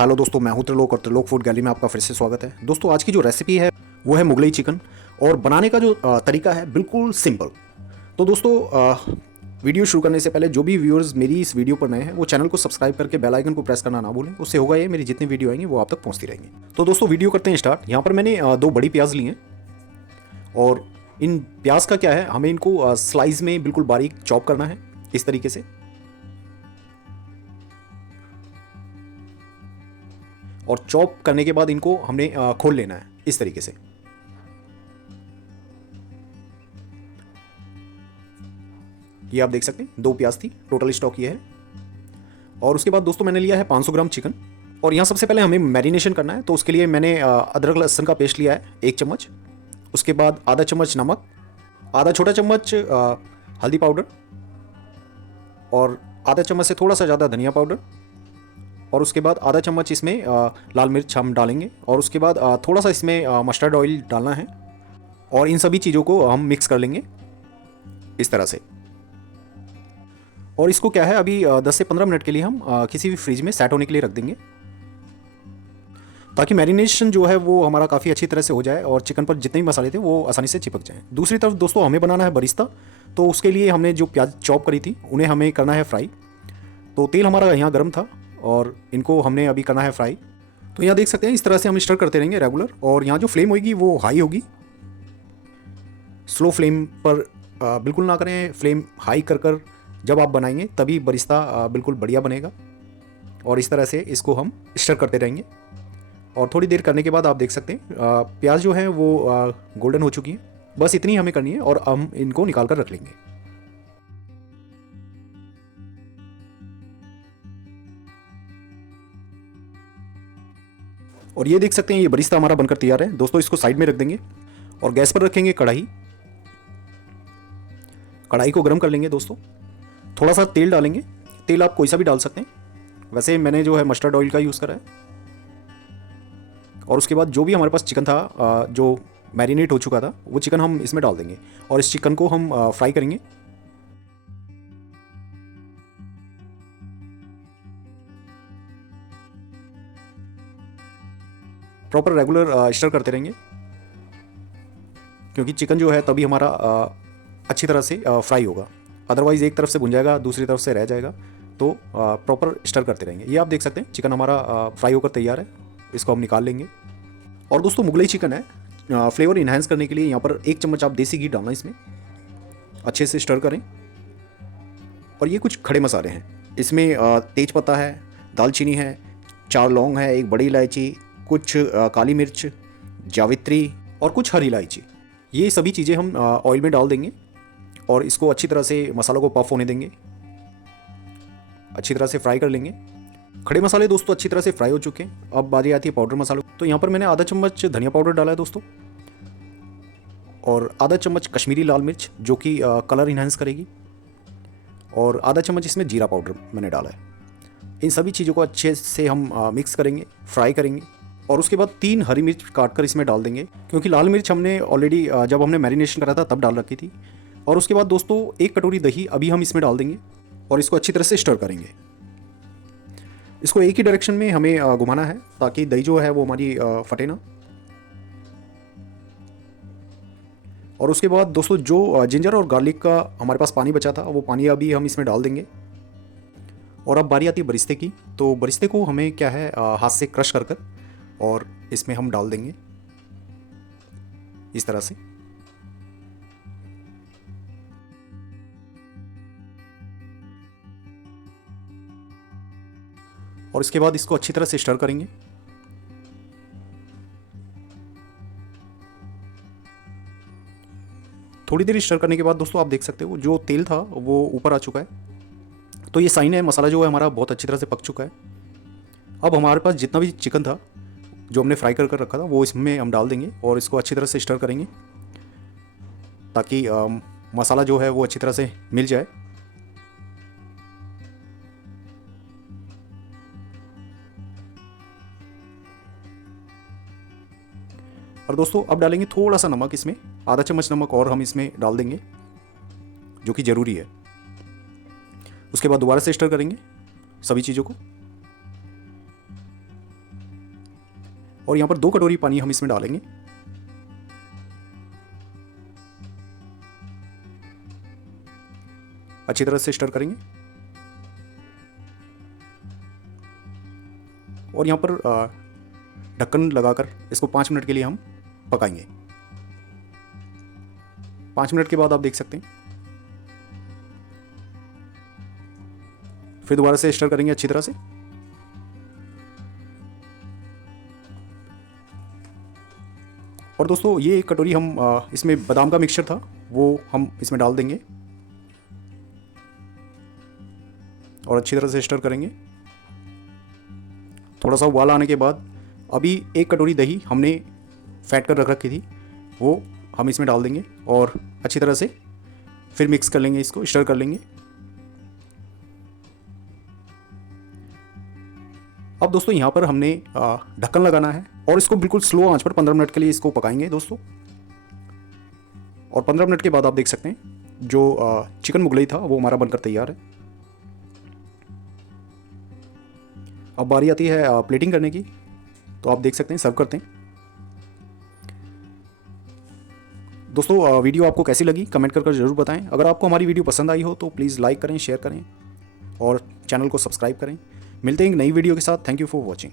Hello दोस्तों, मैं हूं त्रिलोक और त्रिलोक फूड गैलरी में आपका फिर से स्वागत है। दोस्तों, आज की जो रेसिपी है वो है मुगलई चिकन। और बनाने का जो तरीका है बिल्कुल सिंपल। तो दोस्तों, वीडियो शुरू करने से पहले जो भी व्यूअर्स मेरी इस वीडियो पर नए हैं वो चैनल को सब्सक्राइब करके बेल आइकन को प्रेस करना ना भूलें। उससे होगा ये, मेरी जितनी वीडियो आएंगी वो आप तक पहुंचती रहेंगी। तो दोस्तों, वीडियो करते हैं स्टार्ट। यहाँ पर मैंने 2 बड़ी प्याज ली हैं और इन प्याज का क्या है, हमें इनको स्लाइस में बिल्कुल बारीक चॉप करना है इस तरीके से। और चॉप करने के बाद इनको हमने खोल लेना है इस तरीके से। ये आप देख सकते हैं 2 प्याज थी, टोटल स्टॉक ये है। और उसके बाद दोस्तों मैंने लिया है 500 ग्राम चिकन। और यहाँ सबसे पहले हमें मैरिनेशन करना है, तो उसके लिए मैंने अदरक लहसुन का पेस्ट लिया है 1 चम्मच। उसके बाद आधा चम्मच नमक, आधा छोटा चम्मच हल्दी पाउडर, और आधा चम्मच से थोड़ा सा ज़्यादा धनिया पाउडर। और उसके बाद आधा चम्मच इसमें लाल मिर्च हम डालेंगे। और उसके बाद थोड़ा सा इसमें मस्टर्ड ऑयल डालना है। और इन सभी चीज़ों को हम मिक्स कर लेंगे इस तरह से। और इसको क्या है, अभी 10 से 15 मिनट के लिए हम किसी भी फ्रिज में सेट होने के लिए रख देंगे, ताकि मैरिनेशन जो है वो हमारा काफ़ी अच्छी तरह से हो जाए और चिकन पर जितने भी मसाले थे वो आसानी से चिपक जाएं। दूसरी तरफ दोस्तों हमें बनाना है बरिस्ता। तो उसके लिए हमने जो प्याज चॉप करी थी उन्हें हमें करना है फ्राई। तो तेल हमारा यहाँ गर्म था और इनको हमने अभी करना है फ्राई। तो यहाँ देख सकते हैं इस तरह से हम स्टर करते रहेंगे रेगुलर। और यहाँ जो फ्लेम होगी वो हाई होगी, स्लो फ्लेम पर बिल्कुल ना करें। फ्लेम हाई कर जब आप बनाएंगे तभी बरिस्ता बिल्कुल बढ़िया बनेगा। और इस तरह से इसको हम स्टर करते रहेंगे। और थोड़ी देर करने के बाद आप देख सकते हैं प्याज जो है वो गोल्डन हो चुकी है। बस इतनी हमें करनी है और हम इनको निकाल कर रख लेंगे। और ये देख सकते हैं ये बरिस्ता हमारा बनकर तैयार है। दोस्तों इसको साइड में रख देंगे और गैस पर रखेंगे कढ़ाई। कढ़ाई को गर्म कर लेंगे दोस्तों। थोड़ा सा तेल डालेंगे। तेल आप कोई सा भी डाल सकते हैं, वैसे मैंने जो है मस्टर्ड ऑयल का यूज़ करा है। और उसके बाद जो भी हमारे पास चिकन था जो मैरिनेट हो चुका था वो चिकन हम इसमें डाल देंगे और इस चिकन को हम फ्राई करेंगे। प्रॉपर रेगुलर स्टर करते रहेंगे, क्योंकि चिकन जो है तभी हमारा अच्छी तरह से फ्राई होगा। अदरवाइज़ एक तरफ से भुन जाएगा, दूसरी तरफ से रह जाएगा। तो प्रॉपर स्टर करते रहेंगे। ये आप देख सकते हैं चिकन हमारा फ्राई होकर तैयार है। इसको हम निकाल लेंगे। और दोस्तों मुगलई चिकन है, फ्लेवर इन्हांस करने के लिए यहाँ पर 1 चम्मच आप देसी घी डालना इसमें। अच्छे से स्टर करें। और ये कुछ खड़े मसाले हैं, इसमें तेज पत्ता है, दालचीनी है, 4 लौंग है, 1 बड़ी इलायची, कुछ काली मिर्च, जावित्री और कुछ हरी इलायची। ये सभी चीज़ें हम ऑयल में डाल देंगे और इसको अच्छी तरह से मसालों को पफ होने देंगे। अच्छी तरह से फ्राई कर लेंगे। खड़े मसाले दोस्तों अच्छी तरह से फ्राई हो चुके हैं। अब बारी आती है पाउडर मसालों। तो यहाँ पर मैंने आधा चम्मच धनिया पाउडर डाला है दोस्तों, और आधा चम्मच कश्मीरी लाल मिर्च जो कि कलर इन्हांस करेगी, और आधा चम्मच इसमें जीरा पाउडर मैंने डाला है। इन सभी चीज़ों को अच्छे से हम मिक्स करेंगे, फ्राई करेंगे। और उसके बाद 3 हरी मिर्च काट कर इसमें डाल देंगे, क्योंकि लाल मिर्च हमने ऑलरेडी जब हमने मैरिनेशन करा था तब डाल रखी थी। और उसके बाद दोस्तों 1 कटोरी दही अभी हम इसमें डाल देंगे और इसको अच्छी तरह से स्टर करेंगे। इसको एक ही डायरेक्शन में हमें घुमाना है, ताकि दही जो है वो हमारी फटे ना। और उसके बाद दोस्तों जो जिंजर और गार्लिक का हमारे पास पानी बचा था वो पानी अभी हम इसमें डाल देंगे। और अब बारी आती है बरिस्ते की। तो बरिस्ते को हमें क्या है हाथ से क्रश कर और इसमें हम डाल देंगे इस तरह से। और इसके बाद इसको अच्छी तरह से स्टर करेंगे। थोड़ी देर स्टर करने के बाद दोस्तों आप देख सकते हो जो तेल था वो ऊपर आ चुका है। तो ये साइन है मसाला जो है हमारा बहुत अच्छी तरह से पक चुका है। अब हमारे पास जितना भी चिकन था जो हमने फ्राई कर रखा था वो इसमें हम डाल देंगे और इसको अच्छी तरह से स्टर करेंगे, ताकि मसाला जो है वो अच्छी तरह से मिल जाए। और दोस्तों अब डालेंगे थोड़ा सा नमक इसमें, आधा चम्मच नमक और हम इसमें डाल देंगे जो कि ज़रूरी है। उसके बाद दोबारा से स्टर करेंगे सभी चीज़ों को। और यहाँ पर 2 कटोरी पानी हम इसमें डालेंगे। अच्छी तरह से स्टर करेंगे और यहाँ पर ढक्कन लगाकर इसको 5 मिनट के लिए हम पकाएंगे। 5 मिनट के बाद आप देख सकते हैं, फिर दोबारा से स्टर करेंगे अच्छी तरह से। और दोस्तों ये एक कटोरी हम इसमें बादाम का मिक्सचर था वो हम इसमें डाल देंगे और अच्छी तरह से स्टर करेंगे। थोड़ा सा उबाल आने के बाद अभी 1 कटोरी दही हमने फैट कर रख रखी थी वो हम इसमें डाल देंगे और अच्छी तरह से फिर मिक्स कर लेंगे, इसको स्टर कर लेंगे। अब दोस्तों यहाँ पर हमने ढक्कन लगाना है और इसको बिल्कुल स्लो आंच पर 15 मिनट के लिए इसको पकाएंगे दोस्तों। और 15 मिनट के बाद आप देख सकते हैं जो चिकन मुगलई था वो हमारा बनकर तैयार है। अब बारी आती है प्लेटिंग करने की, तो आप देख सकते हैं सर्व करते हैं। दोस्तों वीडियो आपको कैसी लगी कमेंट कर ज़रूर बताएं। अगर आपको हमारी वीडियो पसंद आई हो तो प्लीज़ लाइक करें, शेयर करें और चैनल को सब्सक्राइब करें। मिलते हैं एक नई वीडियो के साथ। Thank you for watching.